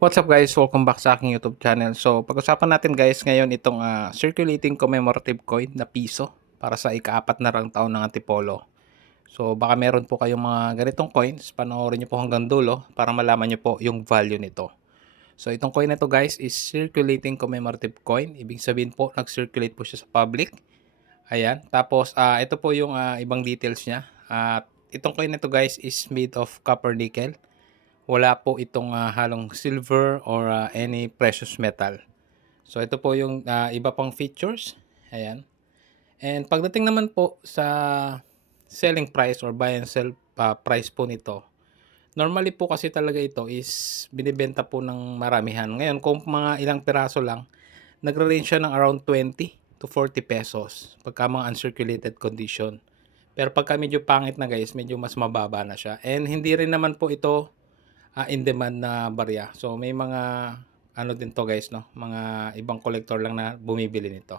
What's up guys? Welcome back sa aking YouTube channel. So, pag-usapan natin guys ngayon itong circulating commemorative coin na piso para sa ika-4 na lang taon ng Antipolo. So, baka meron po kayong mga ganitong coins, panoorin nyo po hanggang dulo para malaman nyo po yung value nito. So, itong coin na to guys is circulating commemorative coin. Ibig sabihin po, nag-circulate po siya sa public. Ayan. Tapos, ito po yung ibang details niya. At itong coin na to guys is made of copper nickel. Wala po itong halong silver or any precious metal. So ito po yung iba pang features. Ayan. And pagdating naman po sa selling price or buy and sell price po nito, normally po kasi talaga ito is binibenta po ng maramihan. Ngayon kung mga ilang piraso lang, nagre-range siya ng around 20 to 40 pesos pagka mga uncirculated condition. Pero pagka medyo pangit na guys, medyo mas mababa na siya. And hindi rin naman po ito in demand na barya. So may mga ano din to guys, no, mga ibang collector lang na bumibili nito.